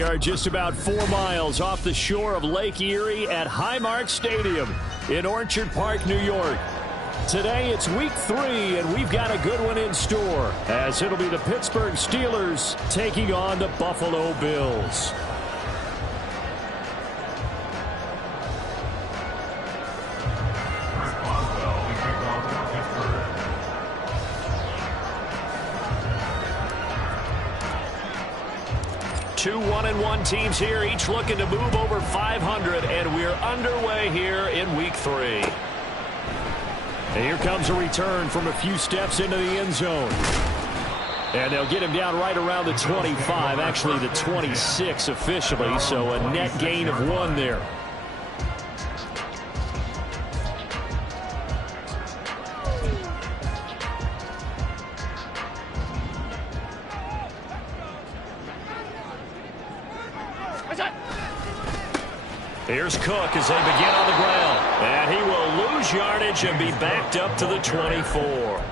We are just about 4 miles off the shore of Lake Erie at Highmark Stadium in Orchard Park, New York. Today it's week 3, and we've got a good one in store, as it'll be the Pittsburgh Steelers taking on the Buffalo Bills. Two 1-1 teams here, each looking to move over 500, and we're underway here in week 3. And here comes a return from a few steps into the end zone. And they'll get him down right around the 25, actually the 26 officially, so a net gain of 1 there. Here's Cook as they begin on the ground. And he will lose yardage and be backed up to the 24.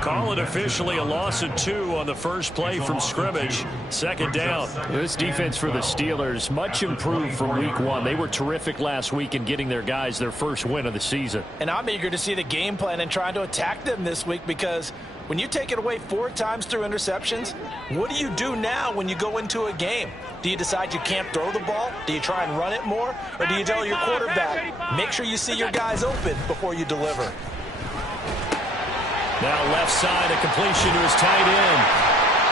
Call it officially a loss of 2 on the first play from scrimmage. Second down. This defense for the Steelers, much improved from week 1. They were terrific last week in getting their guys their first win of the season. And I'm eager to see the game plan and trying to attack them this week, because when you take it away 4 times through interceptions, what do you do now when you go into a game? Do you decide you can't throw the ball? Do you try and run it more? Or do you tell your quarterback, make sure you see your guys open before you deliver? Now left side, a completion to his tight end.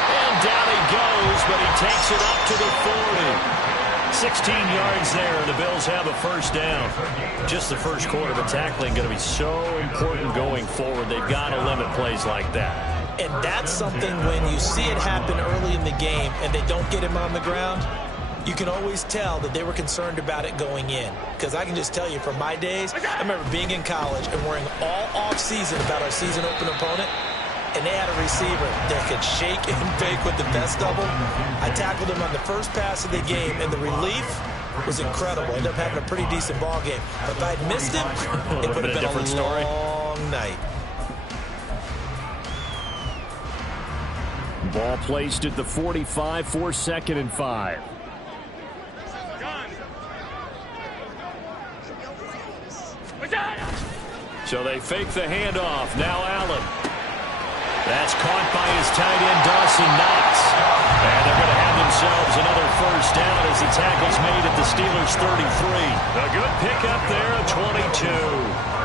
And down he goes, but he takes it up to the 40. 16 yards there, and the Bills have a first down. Just the first quarter, but tackling going to be so important going forward. They've got to limit plays like that. And that's something when you see it happen early in the game and they don't get him on the ground, you can always tell that they were concerned about it going in. Because I can just tell you from my days, I remember being in college and worrying all off-season about our season-open opponent, and they had a receiver that could shake and bake with the best of them. I tackled him on the first pass of the game, and the relief was incredible. Ended up having a pretty decent ball game. But if I had missed him, it would have been a long night. Ball placed at the 45 for 2nd and 5. So they fake the handoff. Now Allen. That's caught by his tight end, Dawson Knox. And they're going to have themselves another first down as the tackle's made at the Steelers' 33. A good pickup there at 22.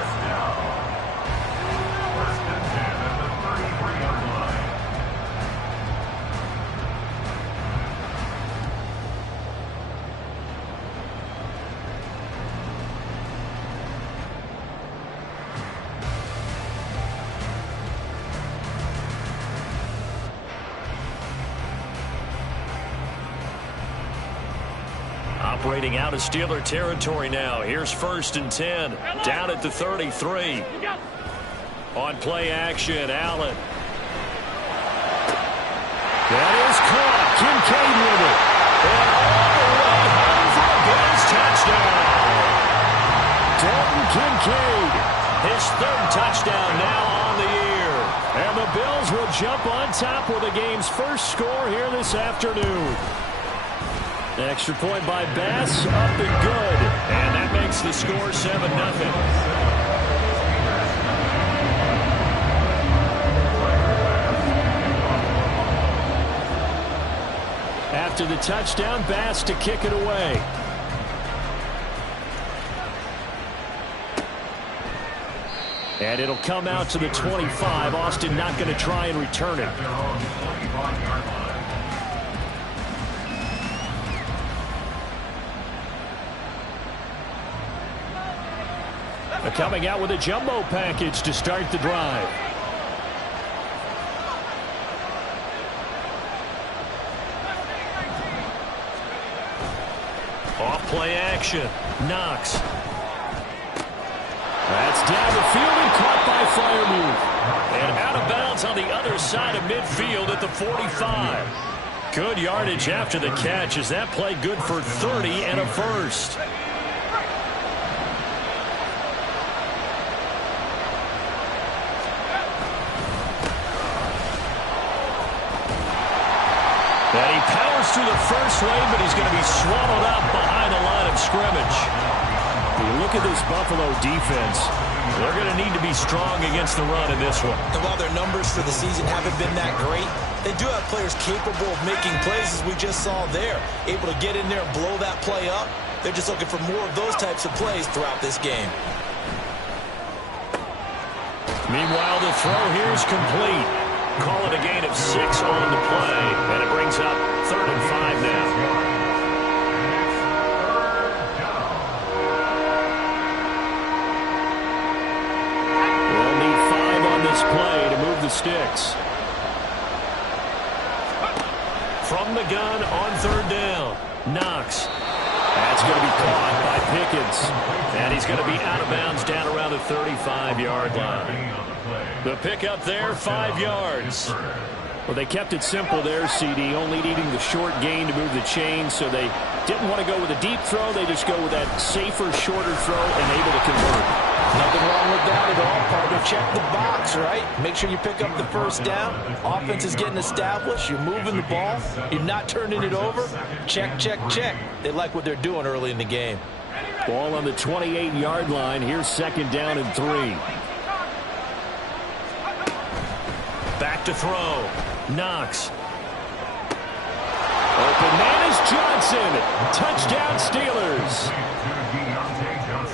Operating out of Steeler territory now. Here's 1st and 10. Down at the 33. On play action, Allen. That is caught. Kincaid with it. And all the way home for a Bills touchdown. Dalton Kincaid. His 3rd touchdown now on the year. And the Bills will jump on top with the game's first score here this afternoon. Extra point by Bass, up and good. And that makes the score 7-0. After the touchdown, Bass to kick it away. And it'll come out to the 25. Austin not going to try and return it. Coming out with a jumbo package to start the drive. Off play action. Knox. That's down the field and caught by Freiermuth. And out of bounds on the other side of midfield at the 45. Good yardage after the catch as that play good for 30 and a first. And he powers goes through the first wave, but he's going to be swallowed up behind the line of scrimmage. You look at this Buffalo defense. They're going to need to be strong against the run in this one. And while their numbers for the season haven't been that great, they do have players capable of making plays, as we just saw there. Able to get in there and blow that play up. They're just looking for more of those types of plays throughout this game. Meanwhile, the throw here is complete. Call it a gain of 6 on the play, and it brings up 3rd and 5 now. Play to move the sticks. From the gun on 3rd down. Knox. That's going to be caught by Pickens. And he's going to be out of bounds down around the 35-yard line. The pickup there, 5 yards. Well, they kept it simple there, CD, only needing the short gain to move the chain, so they didn't want to go with a deep throw. They just go with that safer, shorter throw and able to convert. Nothing wrong with that at all, partner. Check the box, right? Make sure you pick up the first down. Offense is getting established. You're moving the ball. You're not turning it over. Check, check, check. They like what they're doing early in the game. Ball on the 28-yard line. Here's 2nd down and 3. Back to throw. Knox. Open man is Johnson. Touchdown Steelers.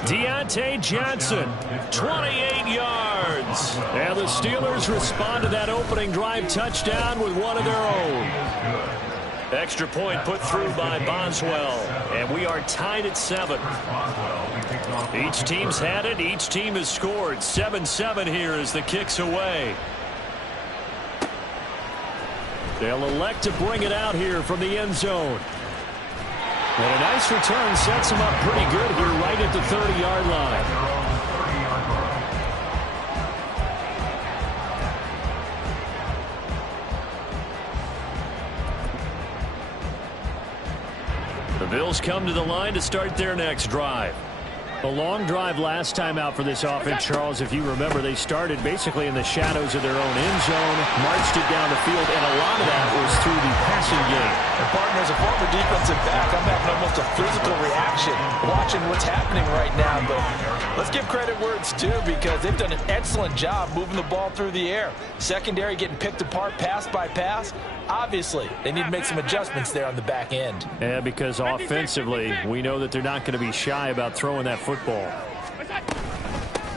Deontay Johnson, 28 yards. And the Steelers respond to that opening drive touchdown with one of their own. Extra point put through by Boswell. And we are tied at 7. Each team's had it. Each team has scored. 7-7 here as the kick's away. They'll elect to bring it out here from the end zone. And a nice return sets him up pretty good here right at the 30-yard line. The Bills come to the line to start their next drive. A long drive last time out for this offense, Charles. If you remember, they started basically in the shadows of their own end zone, marched it down the field, and a lot of that was through the passing game. And partner, as a former defensive back, I'm having almost a physical reaction watching what's happening right now. But let's give credit where it's due, because they've done an excellent job moving the ball through the air. Secondary getting picked apart pass by pass. Obviously, they need to make some adjustments there on the back end. Yeah, because offensively, we know that they're not going to be shy about throwing that football.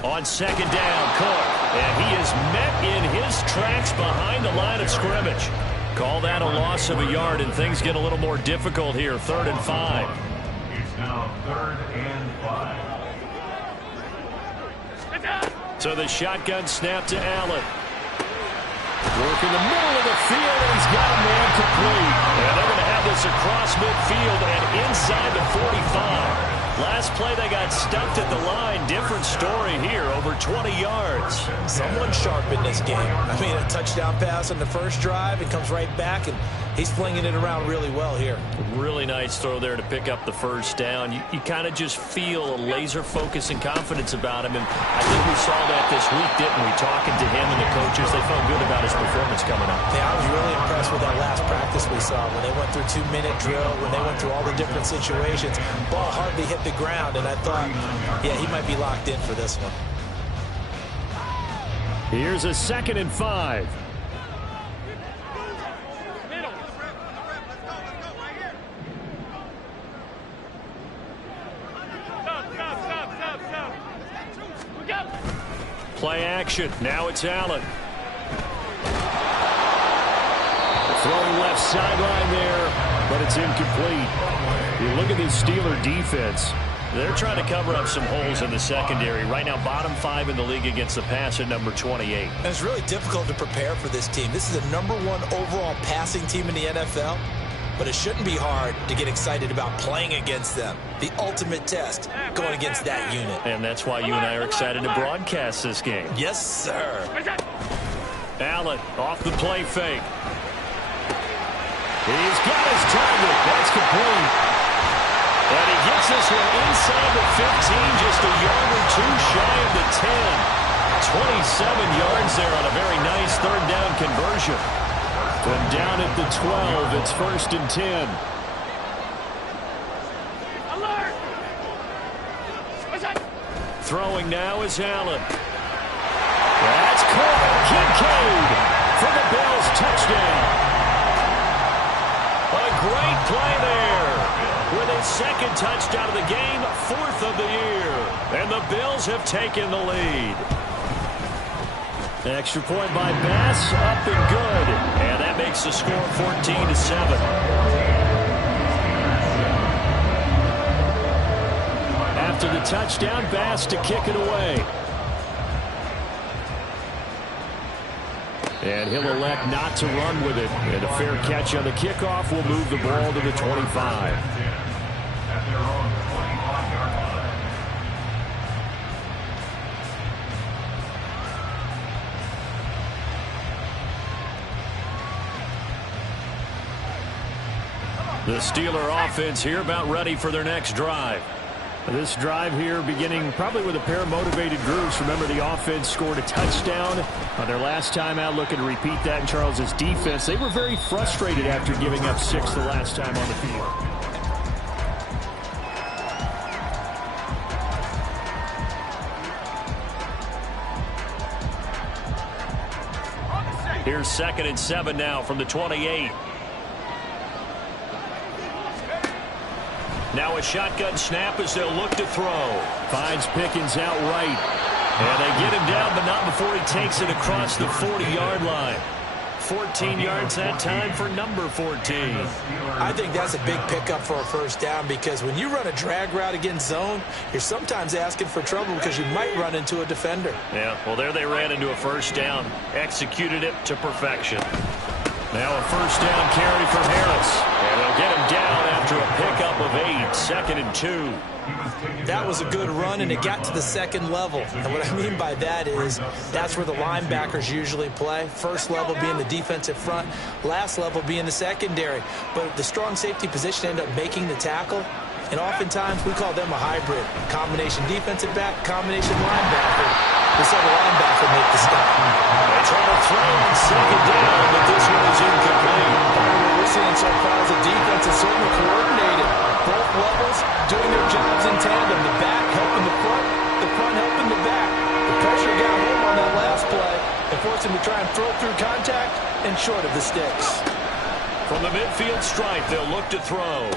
On 2nd down, Cook. And he is met in his tracks behind the line of scrimmage. Call that a loss of a yard, and things get a little more difficult here. 3rd and 5. It's now 3rd and 5. So the shotgun snap to Allen. Work in the middle of the field, and he's got a man complete. And they're going to have this across midfield and inside the 45. Last play, they got stuffed at the line. Different story here, over 20 yards. Someone sharp in this game. I mean, a touchdown pass on the first drive. It comes right back, and he's flinging it around really well here. Really nice throw there to pick up the first down. You kind of just feel a laser focus and confidence about him, and I think we saw that this week, didn't we? Talking to him and the coaches, they felt good about his performance coming up. Yeah, I was really impressed with that last practice we saw when they went through 2-minute drill, when they went through all the different situations. Ball hardly hit the ground, and I thought, yeah, he might be locked in for this one. Here's a 2nd and 5. Play action. Now it's Allen. Throwing left sideline there, but it's incomplete. You look at this Steeler defense. They're trying to cover up some holes in the secondary. Right now, bottom 5 in the league against the pass at number 28. And it's really difficult to prepare for this team. This is the #1 overall passing team in the NFL. But it shouldn't be hard to get excited about playing against them. The ultimate test going against that unit. And that's why you and I are excited to broadcast this game. Yes, sir. Allen off the play fake. He's got his target. That's complete. And he gets this one inside the 15, just a yard or two shy of the 10. 27 yards there on a very nice 3rd down conversion. And down at the 12, it's 1st and 10. Alert! Throwing now is Allen. That's caught. Kincaid for the Bills touchdown. A great play there. With his 2nd touchdown of the game, 4th of the year. And the Bills have taken the lead. Extra point by Bass, up and good. And that makes the score 14-7. After the touchdown, Bass to kick it away. And he'll elect not to run with it. And a fair catch on the kickoff will move the ball to the 25. The Steeler offense here about ready for their next drive. This drive here beginning probably with a pair of motivated groups. Remember, the offense scored a touchdown on their last time out, looking to repeat that in Charles's defense. They were very frustrated after giving up 6 the last time on the field. Here's 2nd and 7 now from the 28. Now a shotgun snap as they'll look to throw. Finds Pickens out right. And they get him down, but not before he takes it across the 40-yard line. 14 yards that time for number 14. I think that's a big pickup for a 1st down, because when you run a drag route against zone, you're sometimes asking for trouble because you might run into a defender. Yeah, well, there they ran into a 1st down. Executed it to perfection. Now a 1st down carry from Harris. And they'll get him down after a pickup of 8. 2nd and 2. That was a good run, and it got to the 2nd level. And what I mean by that is that's where the linebackers usually play. 1st level being the defensive front, last level being the secondary. But the strong safety position ended up making the tackle. And oftentimes we call them a hybrid. Combination defensive back, combination linebacker. This other linebacker make the stop. They try to throw on 2nd down, but this one is incomplete. What we're seeing so far is the defense is certainly coordinated. Both levels doing their jobs in tandem. The back helping the front helping the back. The pressure got home on that last play and forced him to try and throw through contact and short of the sticks. From the midfield stripe, they'll look to throw.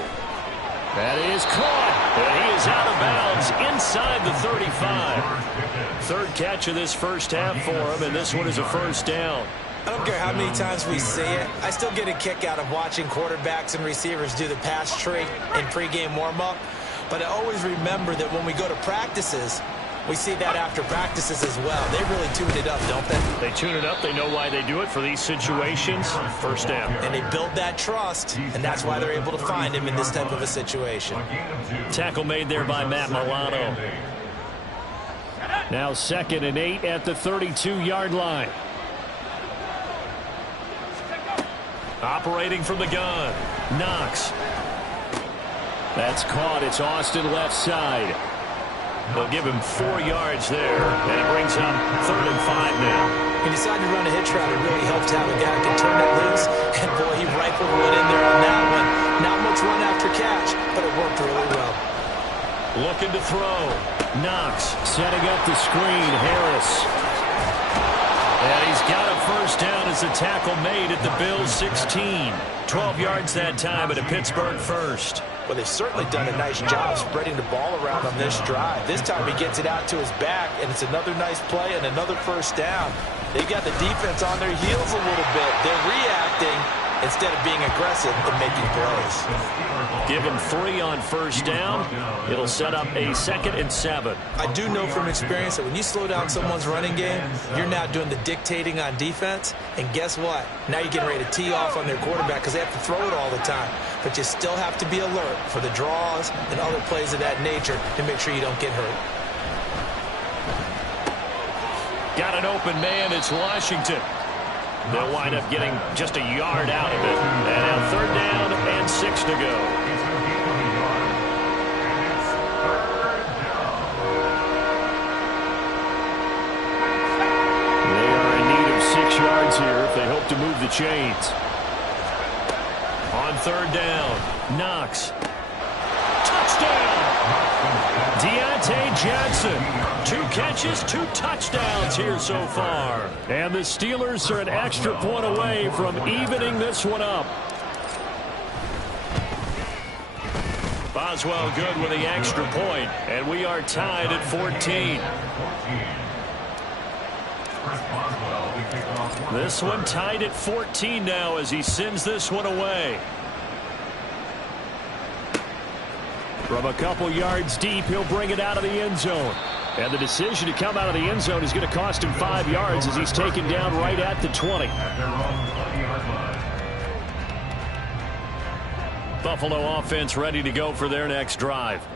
That is caught, and he is out of bounds inside the 35. 3rd catch of this 1st half for him, and this one is a 1st down. I don't care how many times we see it. I still get a kick out of watching quarterbacks and receivers do the pass tree in pregame warm-up. But I always remember that when we go to practices, we see that after practices as well. They really tune it up, don't they? They tune it up. They know why they do it for these situations. 1st down. And they build that trust, and that's why they're able to find him in this type of a situation. Tackle made there by Matt Milano. Now 2nd and 8 at the 32-yard line. Operating from the gun. Knox. That's caught. It's Austin left side. They'll give him 4 yards there, and it brings up 3rd and 5 now. He decided to run a hitch route. It really helped to have a guy who can turn it loose. And, boy, he rifled one in there on that one. Not much run after catch, but it worked really well. Looking to throw. Knox setting up the screen. Harris. And he's got a 1st down as the tackle made at the Bills' 16. 12 yards that time at a Pittsburgh 1st. Well, they've certainly done a nice job spreading the ball around on this drive. This time he gets it out to his back, and it's another nice play and another 1st down. They've got the defense on their heels a little bit. They're reacting instead of being aggressive and making plays. Give them 3 on 1st down. It'll set up a 2nd and 7. I do know from experience that when you slow down someone's running game, you're now doing the dictating on defense. And guess what? Now you're getting ready to tee off on their quarterback because they have to throw it all the time. But you still have to be alert for the draws and other plays of that nature to make sure you don't get hurt. Got an open man. It's Washington. They'll wind up getting just a yard out of it. And now 3rd down and 6 to go. They are in need of 6 yards here if they hope to move the chains. on third down. Knox. Touchdown! Deontay Johnson. 2 catches, 2 touchdowns here so far. And the Steelers are an extra point away from evening this one up. Boswell good with the extra point, and we are tied at 14. This one tied at 14 now as he sends this one away. From a couple yards deep, he'll bring it out of the end zone. And the decision to come out of the end zone is going to cost him 5 yards as he's taken down right at the 20. Buffalo offense ready to go for their next drive.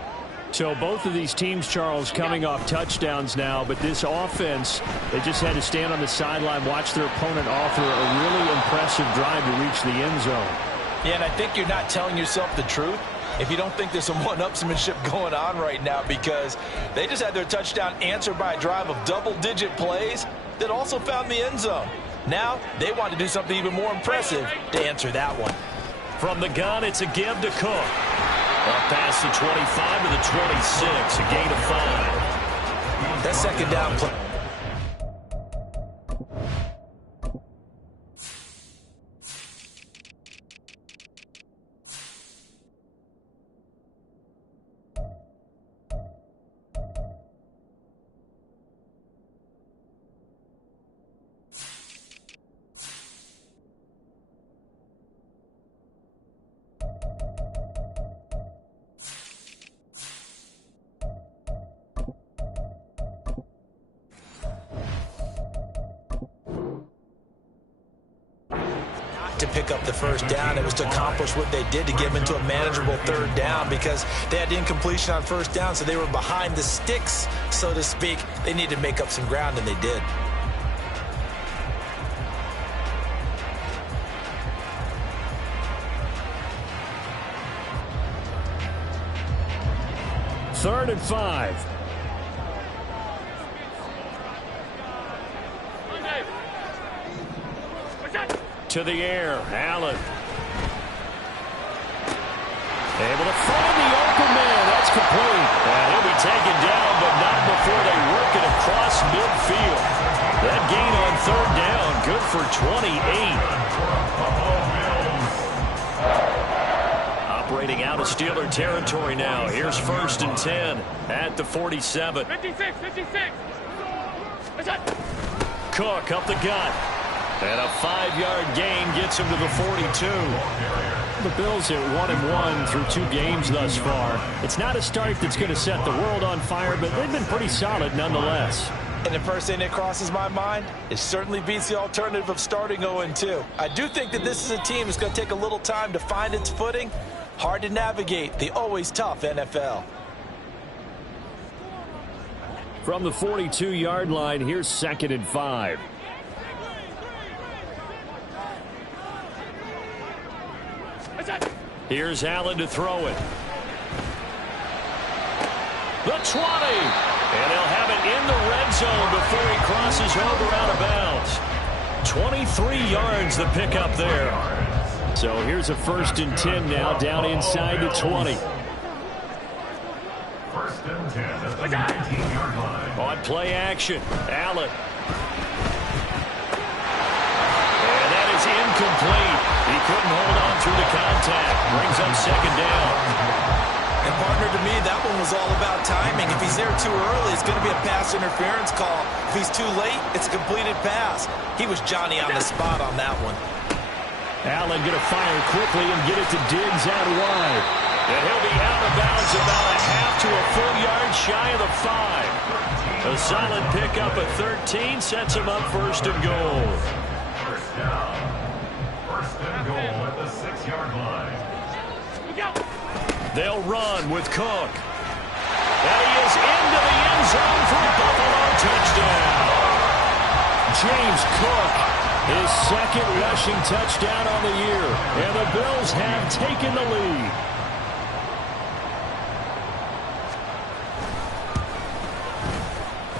So both of these teams, Charles, coming off touchdowns now, but this offense, they just had to stand on the sideline, watch their opponent offer a really impressive drive to reach the end zone. Yeah, and I think you're not telling yourself the truth if you don't think there's some one-upsmanship going on right now, because they just had their touchdown answered by a drive of double-digit plays that also found the end zone. Now they want to do something even more impressive to answer that one. From the gun, it's a give to Cook. Up past the 25 to the 26, a gain of 5. That second down play. To pick up the first down, it was to accomplish what they did to get them into a manageable third down, because they had incompletion on first down, so they were behind the sticks, so to speak. They needed to make up some ground, and they did. Third and 5. To the air, Allen. Able to find the open man. That's complete. And he'll be taken down, but not before they work it across midfield. That gain on third down, good for 28. Operating out of Steeler territory now. Here's 1st and 10 at the 47. 56. Cook up the gut. And a 5-yard gain gets him to the 42. The Bills at 1-1 through 2 games thus far. It's not a start that's going to set the world on fire, but they've been pretty solid nonetheless. And the first thing that crosses my mind, it certainly beats the alternative of starting 0-2. I do think that this is a team that's going to take a little time to find its footing. Hard to navigate the always tough NFL. From the 42-yard line, here's 2nd and 5. Here's Allen to throw it. The 20. And they'll have it in the red zone before he crosses over out of bounds. 23 yards the pickup there. So here's a 1st and 10 now down inside the 20. 1st and 10 at the 19-yard line. On play action, Allen. And that is incomplete. He couldn't hold on through the contact. Brings up 2nd down. And partner, to me, that one was all about timing. If he's there too early, it's going to be a pass interference call. If he's too late, it's a completed pass. He was Johnny on the spot on that one. Allen going to fire quickly and get it to Diggs out wide. And he'll be out of bounds about a half to a full yard shy of the 5. A solid pickup at 13 sets him up 1st and goal. First down. 1st and goal at the 6-yard line. They'll run with Cook. And he is into the end zone for a Buffalo touchdown. James Cook, his 2nd rushing touchdown on the year. And the Bills have taken the lead.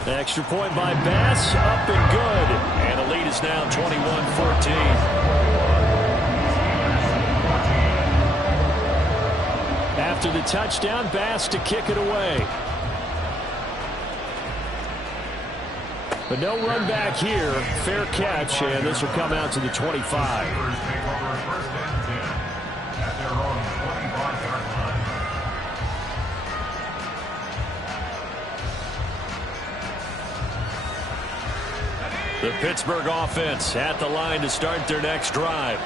Extra point by Bass, up and good. And the lead is now 21-14. After the touchdown, Bass to kick it away. But no run back here. Fair catch, and this will come out to the 25. The Pittsburgh offense at the line to start their next drive.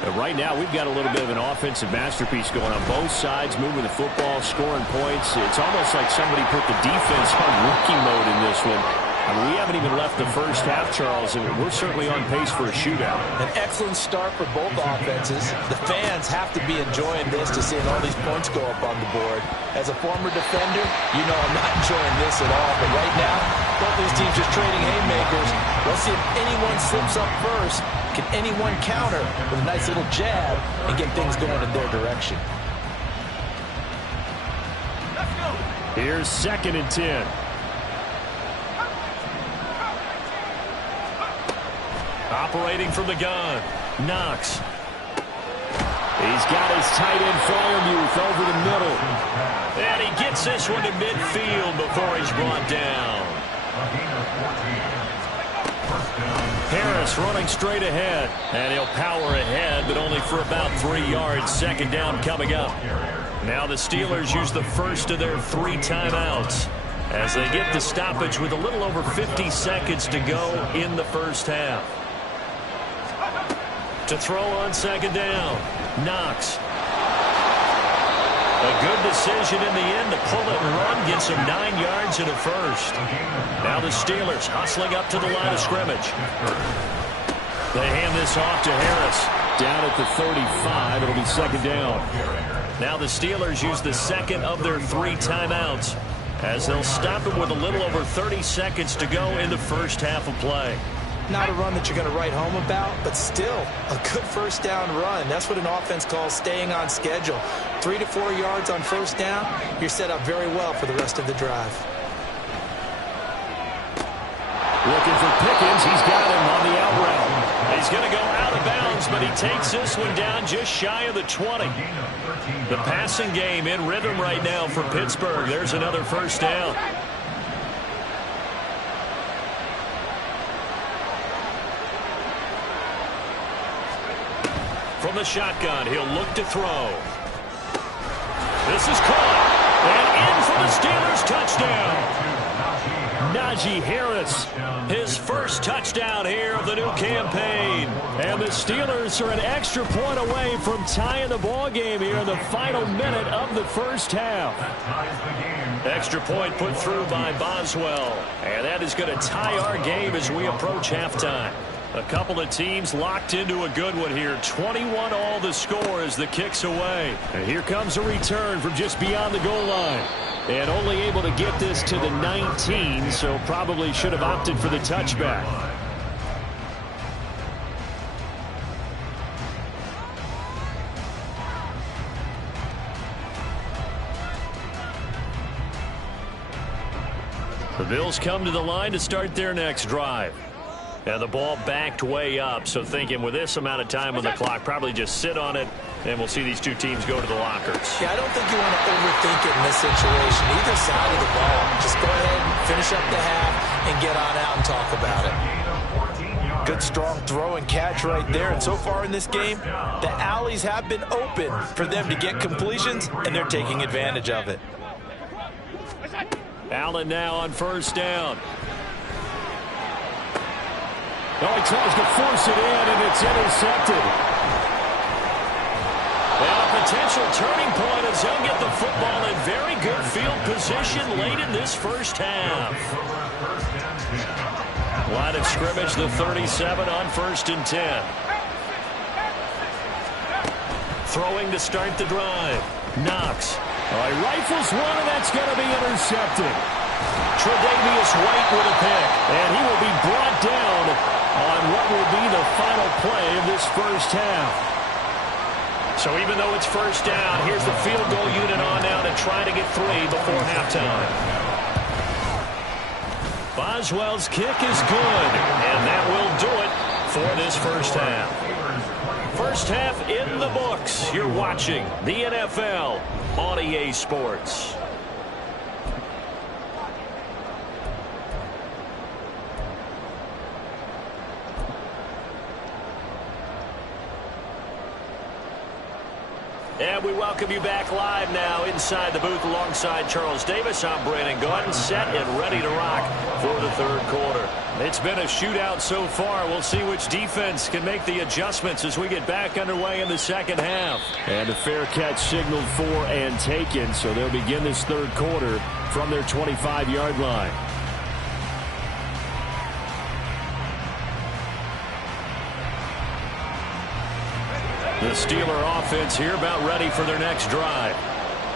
But right now, we've got a little bit of an offensive masterpiece going on both sides, moving the football, scoring points. It's almost like somebody put the defense on rookie mode in this one. I mean, we haven't even left the first half, Charles, and we're certainly on pace for a shootout. An excellent start for both offenses. The fans have to be enjoying this to seeing all these points go up on the board. As a former defender, you know I'm not enjoying this at all. But right now, both these teams just trading haymakers. Let's see if anyone slips up first. Can anyone counter with a nice little jab and get things going in their direction? Here's 2nd and 10. Operating from the gun, Knox. He's got his tight end Freiermuth over the middle. And he gets this one to midfield before he's brought down. Harris running straight ahead. And he'll power ahead, but only for about 3 yards. 2nd down coming up. Now the Steelers use the first of their 3 timeouts as they get the stoppage with a little over 50 seconds to go in the first half. To throw on 2nd down, Knox. A good decision in the end to pull it and run, gets him 9 yards in a first. Now the Steelers hustling up to the line of scrimmage. They hand this off to Harris. Down at the 35, it'll be 2nd down. Now the Steelers use the 2nd of their 3 timeouts as they'll stop it with a little over 30 seconds to go in the first half of play. Not a run that you're going to write home about, but still a good first down run. That's what an offense calls staying on schedule. 3 to 4 yards on first down, you're set up very well for the rest of the drive. Looking for Pickens. He's got him on the out route. He's going to go out of bounds, but he takes this one down just shy of the 20. The passing game in rhythm right now for Pittsburgh. There's another first down. From the shotgun, he'll look to throw. This is caught. And in for the Steelers touchdown. Najee Harris, his first touchdown here of the new campaign. And the Steelers are an extra point away from tying the ball game here in the final minute of the first half. Extra point put through by Boswell. And that is going to tie our game as we approach halftime. A couple of teams locked into a good one here. 21 all the score as the kick's away. And here comes a return from just beyond the goal line. And only able to get this to the 19, so probably should have opted for the touchback. The Bills come to the line to start their next drive. And the ball backed way up, so thinking with this amount of time on the clock, probably just sit on it, and we'll see these two teams go to the lockers. Yeah, I don't think you want to overthink it in this situation. Either side of the ball, just go ahead and finish up the half and get on out and talk about it. Good, strong throw and catch right there. And so far in this game, the alleys have been open for them to get completions, and they're taking advantage of it. Allen now on first down. Oh, he tries to force it in, and it's intercepted. And a potential turning point as they'll get the football in very good field position late in this first half. Line of scrimmage, the 37 on 1st and 10. Throwing to start the drive. Knox. He rifles one, and that's going to be intercepted. Tre'Davious White with a pick, and he will be brought down on what will be the final play of this first half. So even though it's first down, here's the field goal unit on now to try to get 3 before halftime. Boswell's kick is good, and that will do it for this first half. First half in the books. You're watching the NFL on EA Sports. And we welcome you back live now inside the booth alongside Charles Davis. I'm Brandon Gaudin, set and ready to rock for the third quarter. It's been a shootout so far. We'll see which defense can make the adjustments as we get back underway in the second half. And a fair catch signaled for and taken, so they'll begin this third quarter from their 25-yard line. The Steeler offense here about ready for their next drive.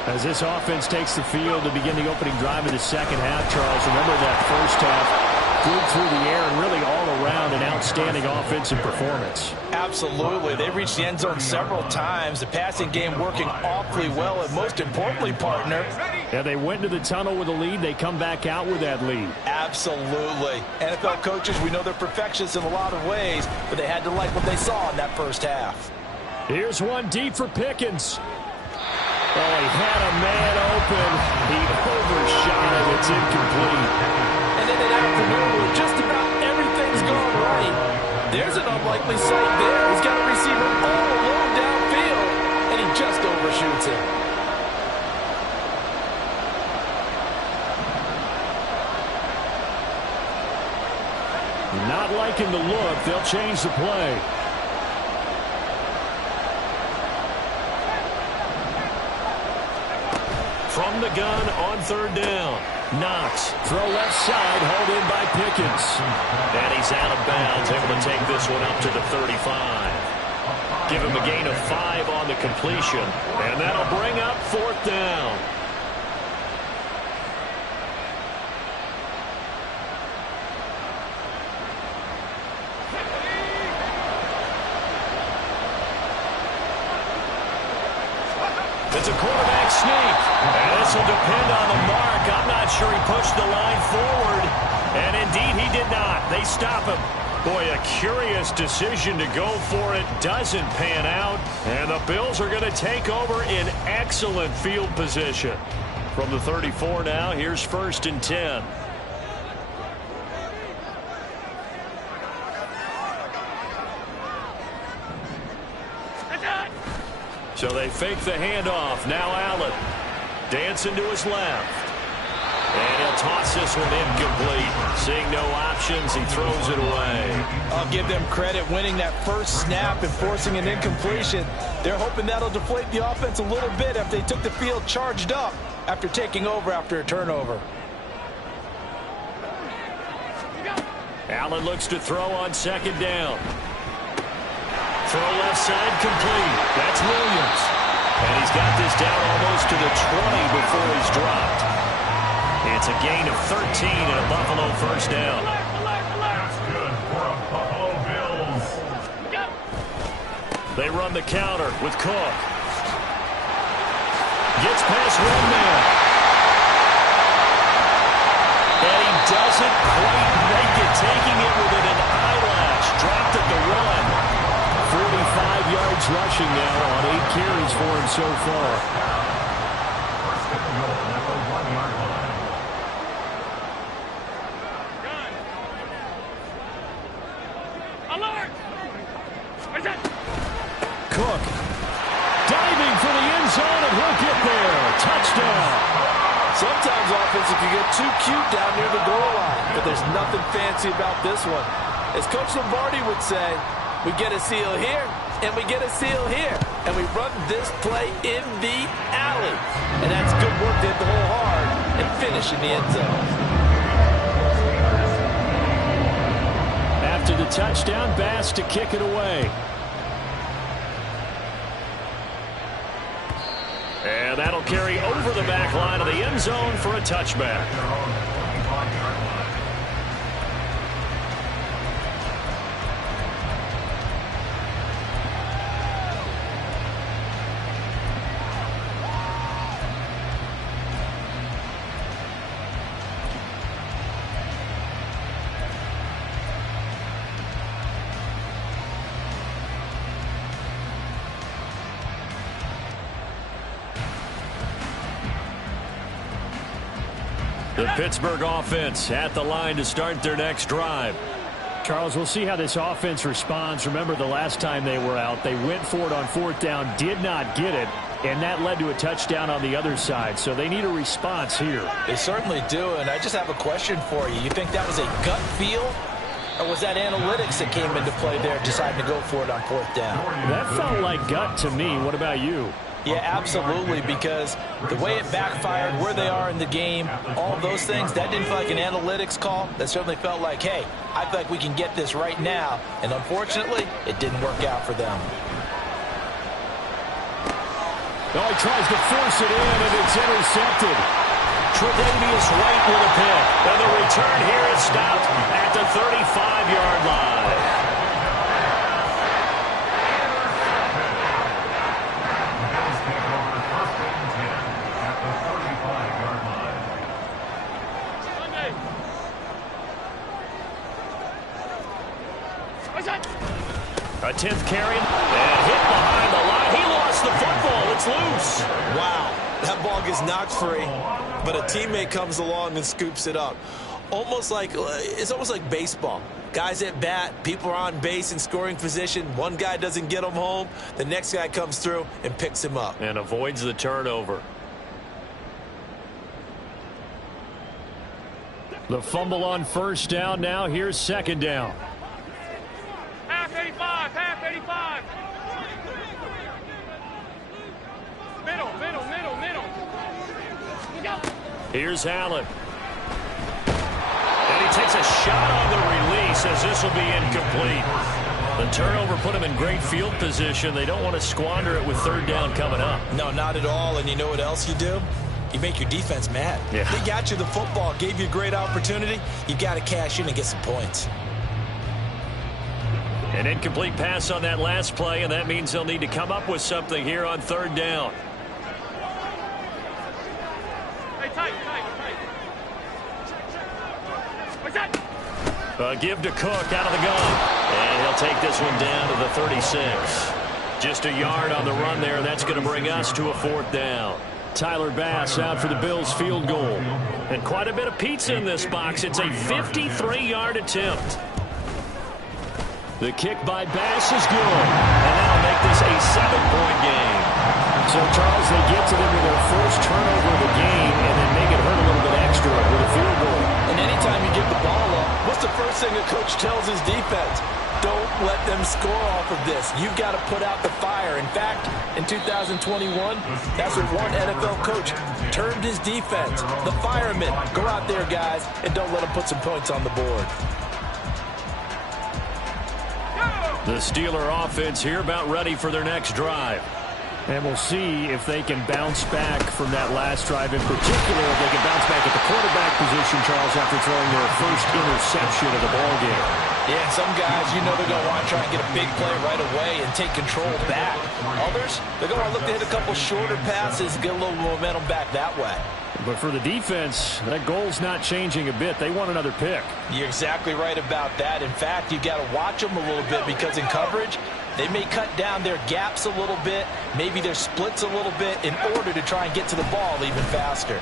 As this offense takes the field to begin the opening drive of the second half, Charles, remember that first half, good through the air and really all around an outstanding offensive performance. Absolutely. They reached the end zone several times. The passing game working awfully well, and most importantly, partner. Yeah, they went into the tunnel with a lead. They come back out with that lead. Absolutely. NFL coaches, we know they're perfectionists in a lot of ways, but they had to like what they saw in that first half. Here's one deep for Pickens. Oh, he had a man open. He overshot it. It's incomplete. And in an afternoon where just about everything's gone right, there's an unlikely sight there. He's got a receiver all alone downfield, and he just overshoots it. Not liking the look. They'll change the play. From the gun on third down. Knox, throw left side, hauled in by Pickens. And he's out of bounds, able to take this one up to the 35. Give him a gain of 5 on the completion. And that'll bring up fourth down. It's a quarterback sneak. And this will depend on the mark. I'm not sure he pushed the line forward. And indeed, he did not. They stop him. Boy, a curious decision to go for it. Doesn't pan out. And the Bills are going to take over in excellent field position. From the 34 now, here's first and 10. So they fake the handoff. Now Allen. Dancing to his left. And he'll toss this one incomplete. Seeing no options, he throws it away. I'll give them credit winning that first snap and forcing an incompletion. They're hoping that'll deflate the offense a little bit after they took the field charged up after taking over after a turnover. Allen looks to throw on second down. Throw left side complete. That's Williams. And he's got this down almost to the 20 before he's dropped. It's a gain of 13 and a Buffalo first down. That's good for a Buffalo Bills. They run the counter with Cook. Gets past one man. And he doesn't quite make it, taking it within an eyelash. Dropped at the 1. 45 yards rushing now on 8 carries for him so far. First and goal at the 1-yard line. Alert! Where's that? Cook diving for the end zone, and he'll get there. Touchdown. Sometimes offensive can get too cute down near the goal line, but there's nothing fancy about this one. As Coach Lombardi would say, we get a seal here, and we get a seal here. And we run this play in the alley. And that's good work to hit the hole hard and finish in the end zone. After the touchdown, Bass to kick it away. And that'll carry over the back line of the end zone for a touchback. The Pittsburgh offense at the line to start their next drive. Charles, we'll see how this offense responds. Remember the last time they were out, they went for it on 4th down, did not get it, and that led to a touchdown on the other side. So they need a response here. They certainly do, and I just have a question for you. You think that was a gut feel, or was that analytics that came into play there deciding to go for it on 4th down? That felt like gut to me. What about you? Yeah, absolutely, because the way it backfired, where they are in the game, all those things, that didn't feel like an analytics call. That certainly felt like, hey, I feel like we can get this right now. And unfortunately, it didn't work out for them. Oh, he tries to force it in, and it's intercepted. Tre'Davious White with a pick. And the return here is stopped at the 35-yard line. A 10th carry, and hit behind the line. He lost the football. It's loose. Wow, that ball gets knocked free, but a teammate comes along and scoops it up. It's almost like baseball. Guys at bat, people are on base in scoring position. One guy doesn't get him home. The next guy comes through and picks him up. And avoids the turnover. The fumble on 1st down. Now here's 2nd down. Half 85, half 85. Middle. Here's Allen. And he takes a shot on the release as this will be incomplete. The turnover put him in great field position. They don't want to squander it with 3rd down coming up. No, not at all. And you know what else you do? You make your defense mad. Yeah. They got you the football, gave you a great opportunity. You got to cash in and get some points. An incomplete pass on that last play, and that means they'll need to come up with something here on 3rd down. Hey, tight. Give to Cook out of the gun. And he'll take this one down to the 36. Just a yard on the run there, and that's going to bring us to a 4th down. Tyler Bass out for the Bills field goal. And quite a bit of pizza in this box. It's a 53-yard attempt. The kick by Bass is good. And that'll make this a 7-point game. So, Charles, they get to them with their first turnover of the game and then make it hurt a little bit extra with a field goal. And anytime you give the ball up, what's the first thing a coach tells his defense? Don't let them score off of this. You've got to put out the fire. In fact, in 2021, that's what one NFL coach termed his defense. The firemen. Go out there, guys, and don't let them put some points on the board. The Steeler offense here about ready for their next drive. And we'll see if they can bounce back from that last drive. In particular, if they can bounce back at the quarterback position, Charles, after throwing their first interception of the ballgame. Yeah, some guys, you know they're going to want to try and get a big play right away and take control back. Others, they're going to look to hit a couple shorter passes, get a little momentum back that way. But for the defense, that goal's not changing a bit. They want another pick. You're exactly right about that. In fact, you got to watch them a little bit because in coverage, they may cut down their gaps a little bit, maybe their splits a little bit in order to try and get to the ball even faster.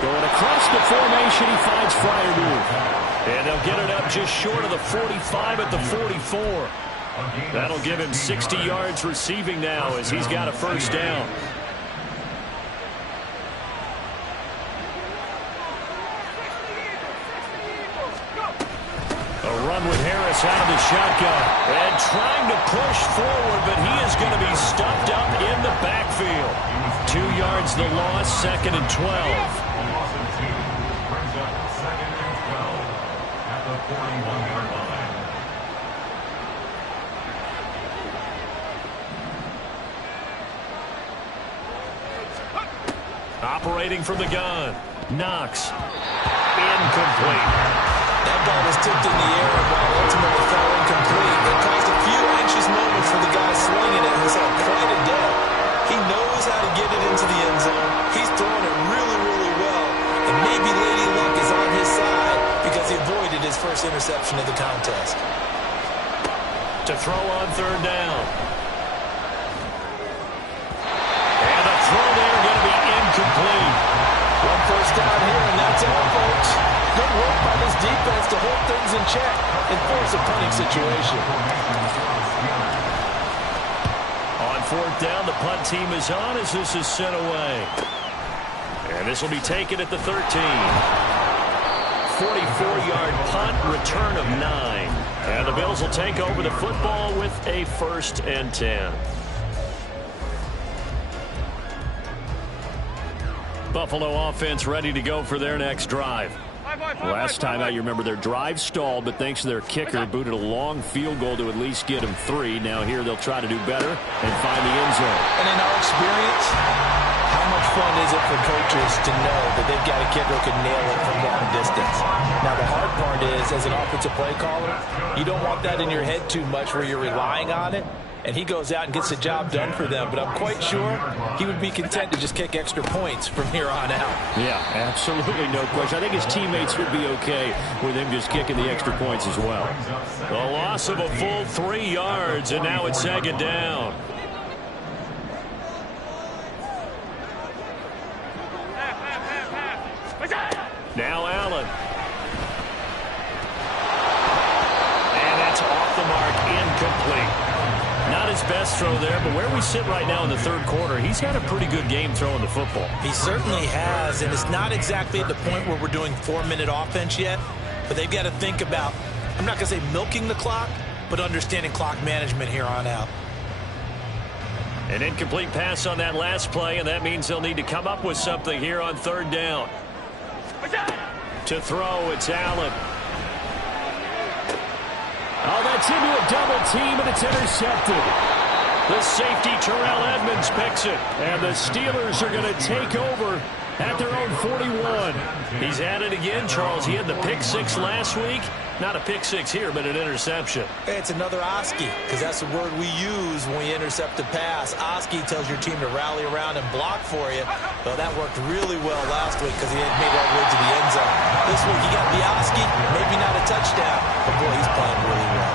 Going across the formation, he finds Freiermuth. And they'll get it up just short of the 45 at the 44. That'll give him 60 yards receiving now as he's got a 1st down. A run with Harris out of the shotgun. And trying to push forward, but he is going to be stuffed up in the backfield. 2 yards the loss, 2nd and 12. Operating from the gun. Knox. Incomplete. That ball was tipped in the air, but ultimately fell incomplete. It caused a few anxious moments for the guy swinging it. He's had quite a day. He knows how to get it into the end zone. He's throwing it really, really well. And maybe Lady Luck is on his side because he avoided his first interception of the contest. To throw on 3rd down. And a throw there going to be incomplete. One first down here, and that's defense in check and force a punting situation. On fourth down, the punt team is on as this is sent away. And this will be taken at the 13. 44-yard punt, return of 9. And the Bills will take over the football with a 1st and 10. Buffalo offense ready to go for their next drive. Last time out, you remember their drive stalled, but thanks to their kicker, booted a long field goal to at least get them 3. Now here they'll try to do better and find the end zone. And in our experience, how much fun is it for coaches to know that they've got a kicker who can nail it from long distance? Now the hard part is, as an offensive play caller, you don't want that in your head too much where you're relying on it. And he goes out and gets the job done for them. But I'm quite sure he would be content to just kick extra points from here on out. Yeah, absolutely no question. I think his teammates would be okay with him just kicking the extra points as well. A loss of a full 3 yards, and now it's 2nd down. Now Allen. And that's off the mark, incomplete. Not his best throw there, but where we sit right now in the 3rd quarter, he's had a pretty good game throwing the football. He certainly has, and it's not exactly at the point where we're doing 4-minute offense yet, but they've got to think about, I'm not going to say milking the clock, but understanding clock management here on out. An incomplete pass on that last play, and that means they'll need to come up with something here on 3rd down. To throw, it's Allen. Oh, that's into a double team, and it's intercepted. The safety, Terrell Edmunds, picks it. And the Steelers are going to take over at their own 41. He's at it again, Charles. He had the pick 6 last week. Not a pick 6 here, but an interception. It's another Oski, because that's the word we use when we intercept a pass. Oski tells your team to rally around and block for you. Well, that worked really well last week because he had made that way to the end zone. This week, he got the Oski, maybe not a touchdown, but boy, he's playing really well.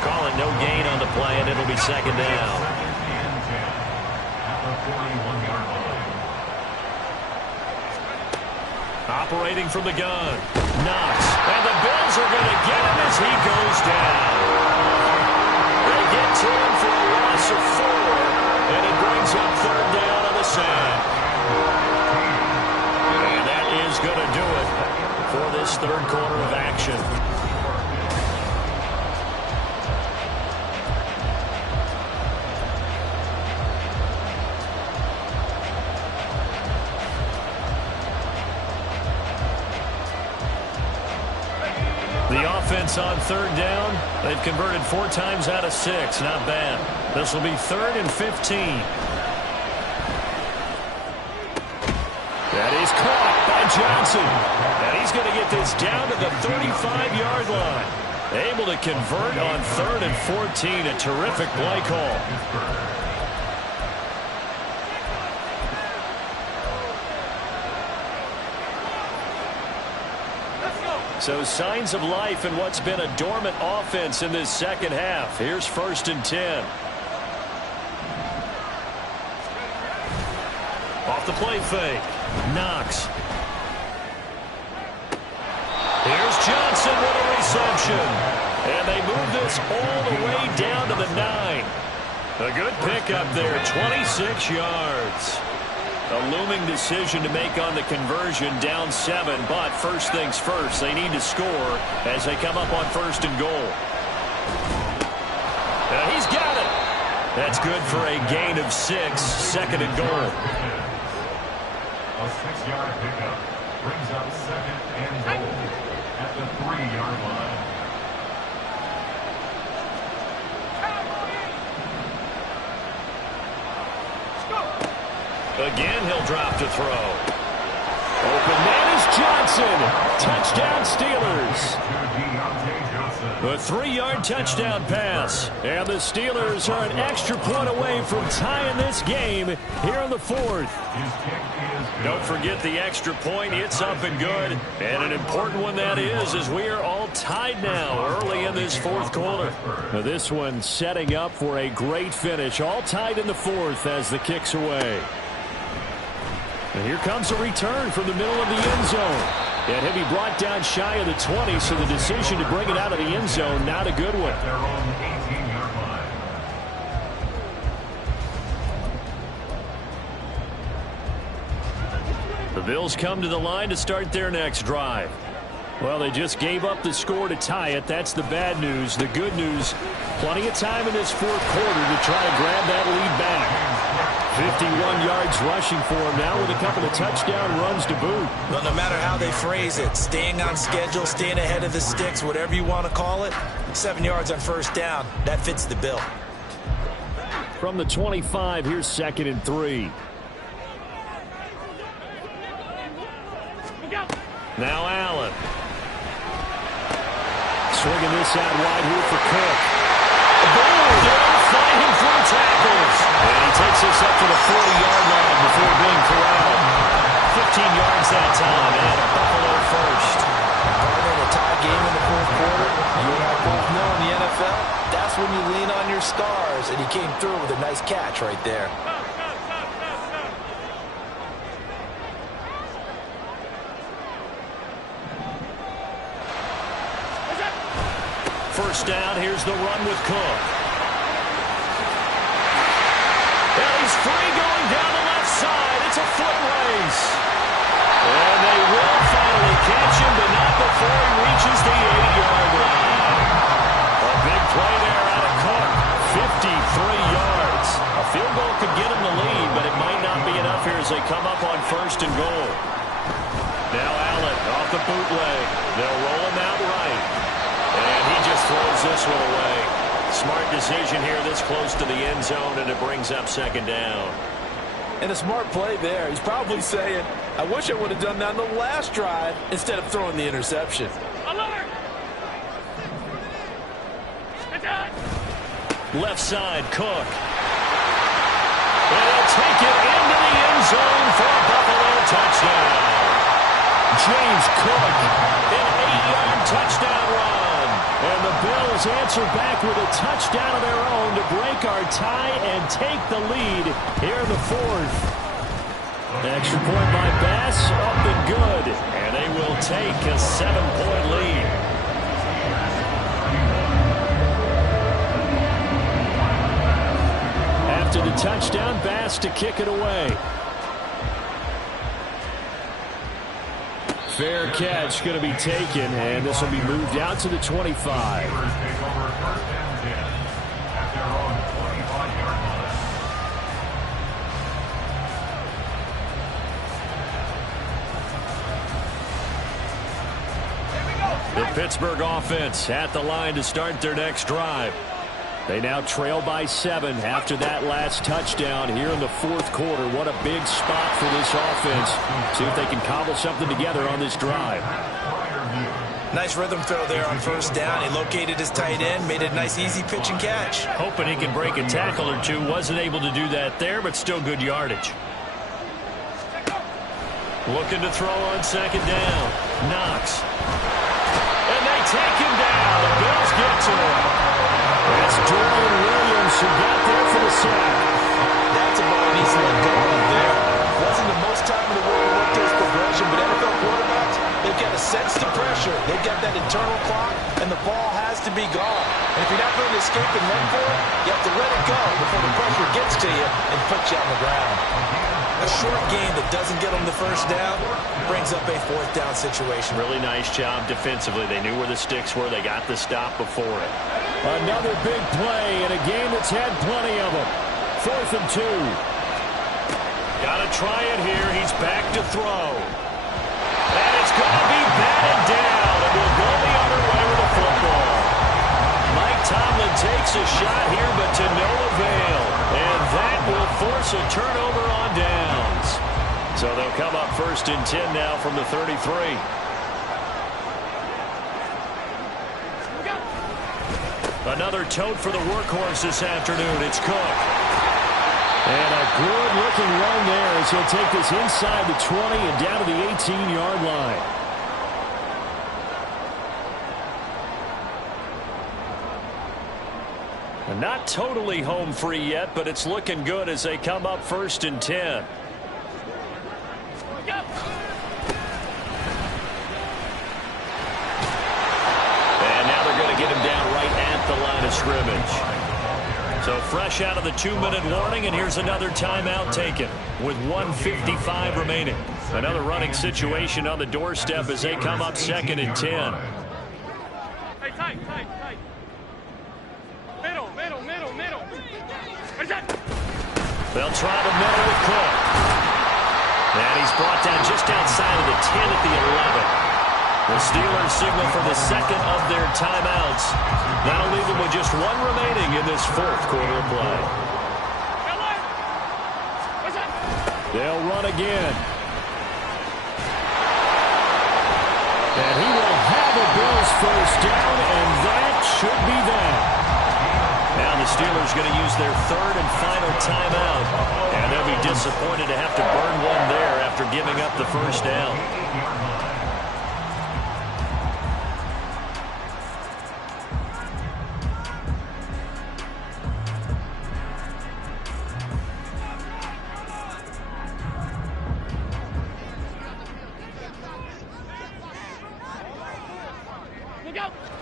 Call it no gain on the play, and it'll be 2nd down. Operating from the gun. Knox. And the Bills are going to get him as he goes down. They get to him for a loss of 4, and it brings up 3rd down on the sack. And that is going to do it for this 3rd quarter of action. The offense on 3rd down, they've converted 4 times out of 6. Not bad. This will be 3rd and 15. That is caught by Johnson. And he's going to get this down to the 35-yard line. Able to convert on 3rd and 14. A terrific play call. So signs of life in what's been a dormant offense in this 2nd half. Here's 1st and 10. Off the play fake. Knox. Here's Johnson with a reception. And they move this all the way down to the 9. A good pickup there, 26 yards. A looming decision to make on the conversion, down 7, but first things first, they need to score as they come up on 1st and goal. He's got it. That's good for a gain of 6, 2nd and goal. A 6-yard pickup brings up 2nd and goal at the 3-yard line. Again, he'll drop to throw. Open man is Johnson. Touchdown, Steelers. A 3-yard touchdown pass. And the Steelers are an extra point away from tying this game here in the 4th. Don't forget the extra point. It's up and good. And an important one that is, as we are all tied now early in this 4th quarter. Now this one setting up for a great finish. All tied in the 4th as the kick's away. And here comes a return from the middle of the end zone. And he'll be brought down shy of the 20, so the decision to bring it out of the end zone, not a good one. Their own 18-yard line. The Bills come to the line to start their next drive. Well, they just gave up the score to tie it. That's the bad news. The good news, plenty of time in this fourth quarter to try to grab that lead back. 51 yards rushing for him now with a couple of touchdown runs to boot. Well, no matter how they phrase it, staying on schedule, staying ahead of the sticks, whatever you want to call it, 7 yards on first down, that fits the bill. From the 25, here's 2nd and 3. Now Allen. Swinging this out wide here for Cook. Fighting through tackles. And he takes this up to the 40-yard line before being corralled. 15 yards that time, and a Buffalo first. In a tie game in the fourth quarter, you and I both know in the NFL, that's when you lean on your stars, and he came through with a nice catch right there. First down, here's the run with Cook. And he's free going down the left side. It's a foot race. And they will finally catch him, but not before he reaches the 8-yard line. A big play there out of Cook. 53 yards. A field goal could get him the lead, but it might not be enough here as they come up on 1st and goal. Now Allen off the bootleg. They'll roll him out right. And he just throws this one away. Smart decision here this close to the end zone, and it brings up 2nd down. And a smart play there. He's probably saying, I wish I would have done that on the last drive instead of throwing the interception. Alert! Left side, Cook. And he'll take it into the end zone for a Buffalo touchdown. James Cook, an 8-yard touchdown run. And the Bills answer back with a touchdown of their own to break our tie and take the lead here in the fourth. Extra point by Bass, up and good. And they will take a 7-point lead. After the touchdown, Bass to kick it away. Fair catch going to be taken, and this will be moved out to the 25. Take over 1st and 10 at their own 25-yard line. The Pittsburgh offense at the line to start their next drive. They now trail by 7 after that last touchdown here in the fourth quarter. What a big spot for this offense. See if they can cobble something together on this drive. Nice rhythm throw there on first down. He located his tight end, made a nice easy pitch and catch. Hoping he can break a tackle or two. Wasn't able to do that there, but still good yardage. Looking to throw on 2nd down. Knox. And they take him down. The Bills get to him. That's Dorian Williams who got there for the sack. That's a ball he's let go of there. Wasn't the most time in the world to work to his progression, but NFL quarterbacks, they've got to sense the pressure. They've got that internal clock, and the ball has to be gone. And if you're not going to escape and run for it, you have to let it go before the pressure gets to you and puts you on the ground. A short game that doesn't get them the first down brings up a 4th down situation. Really nice job defensively. They knew where the sticks were. They got the stop before it. Another big play in a game that's had plenty of them. 4th and 2. Got to try it here. He's back to throw. And it's going to be batted down. And we'll go the other way with the football. Mike Tomlin takes a shot here, but to no avail. And that will force a turnover on downs. So they'll come up 1st and 10 now from the 33. Another tote for the workhorse this afternoon. It's Cook. And a good-looking run there as he'll take this inside the 20 and down to the 18-yard line. And not totally home free yet, but it's looking good as they come up 1st and 10. scrimmage. So fresh out of the 2-minute warning, and here's another timeout taken with 1:55 remaining. Another running situation on the doorstep as they come up second and 10. Hey, tight. Middle. They'll try the middle with Cook. And he's brought down just outside of the 10 at the 11. The Steelers signal for the second of their timeouts. That'll leave them with just one remaining in this fourth quarter of play. They'll run again. And he will have a Bills first down, and that should be that. Now the Steelers going to use their third and final timeout, and they'll be disappointed to have to burn one there after giving up the first down.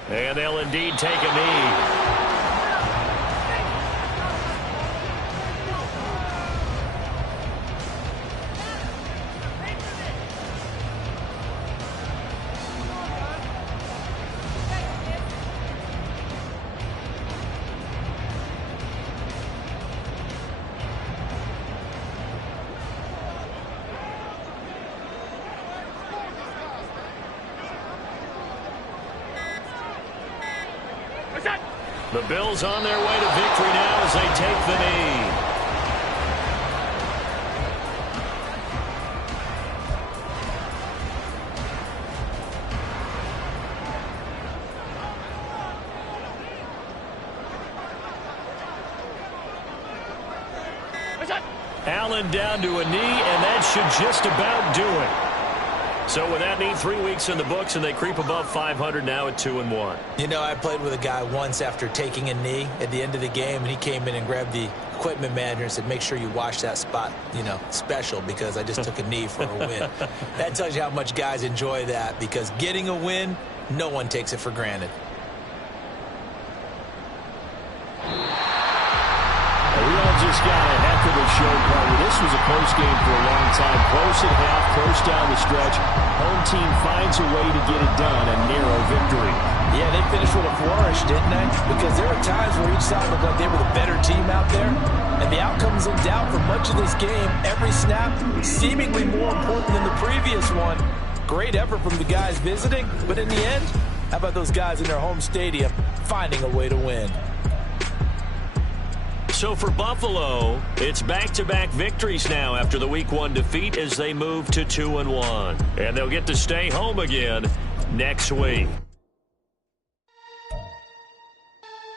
And they'll indeed take a knee. The Bills on their way to victory now as they take the knee. Allen down to a knee, and that should just about do it. So with that knee, 3 weeks in the books, and they creep above 500 now at 2-1. You know, I played with a guy once after taking a knee at the end of the game, and he came in and grabbed the equipment manager and said, make sure you wash that spot, special, because I just took a knee for a win. That tells you how much guys enjoy that, because getting a win, no one takes it for granted. We all just got a heck of a show, partner. This was a close game for a long time. Close at half, close down the stretch. Home team finds a way to get it done, a narrow victory. Yeah, they finished with a flourish, didn't they? Because there were times where each side looked like they were the better team out there. And the outcome's in doubt for much of this game. Every snap seemingly more important than the previous one. Great effort from the guys visiting. But in the end, how about those guys in their home stadium finding a way to win? So for Buffalo, it's back-to-back victories now after the Week 1 defeat as they move to 2-1. And they'll get to stay home again next week.